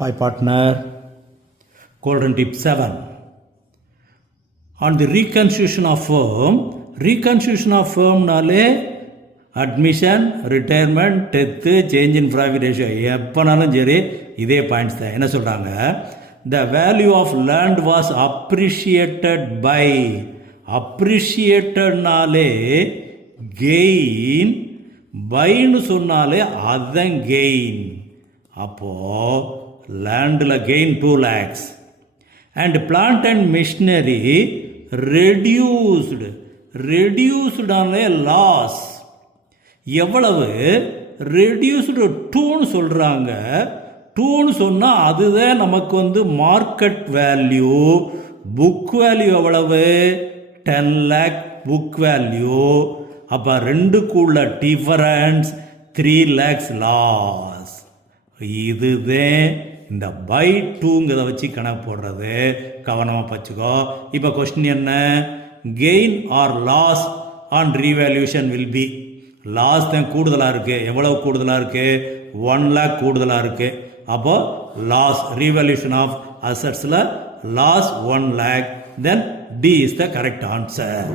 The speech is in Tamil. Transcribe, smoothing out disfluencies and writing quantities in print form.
Hi partner, golden tip 7. On the reconstitution of firm நாலே admission, retirement, death, change in profit ratio எப்போனாலும் சரி இதே பாயிண்ட்ஸ் தான். என்ன சொல்கிறாங்க? The value of land was appreciated by, அப்ரிஷியேட்டட்னாலே கெயின், பைன்னு சொன்னாலே அதன் கெயின். அப்போது லேண்டில் gain 2 lakhs and plant and machinery ரெடியூஸ்டாலே லாஸ். எவ்வளவு? ரெடியூஸ்டு 2ன்னு சொல்கிறாங்க. 2ன்னு சொன்னால் அதுதான் நமக்கு மார்க்கெட் வேல்யூ. புக் வேல்யூ எவ்வளவு? 10 lakh புக் வேல்யூ. அப்போ ரெண்டுக்குள்ள டிஃபரன்ஸ் 3 lakhs லாஸ். இதுதான் இந்த பை 2ங்கிறத வச்சு கணக்கு போடுறது. கவனமாக பச்சுக்கோ. இப்போ கொஸ்டின் என்ன? Gain or loss on revaluation will be. Loss தான் கூடுதலாக இருக்குது. எவ்வளவு கூடுதலாக இருக்குது? 1 lakh கூடுதலாக இருக்குது. அப்போ லாஸ், ரீவேல்யூஷன் ஆஃப் அசட்ஸில் loss 1 lakh. Then D is the correct answer.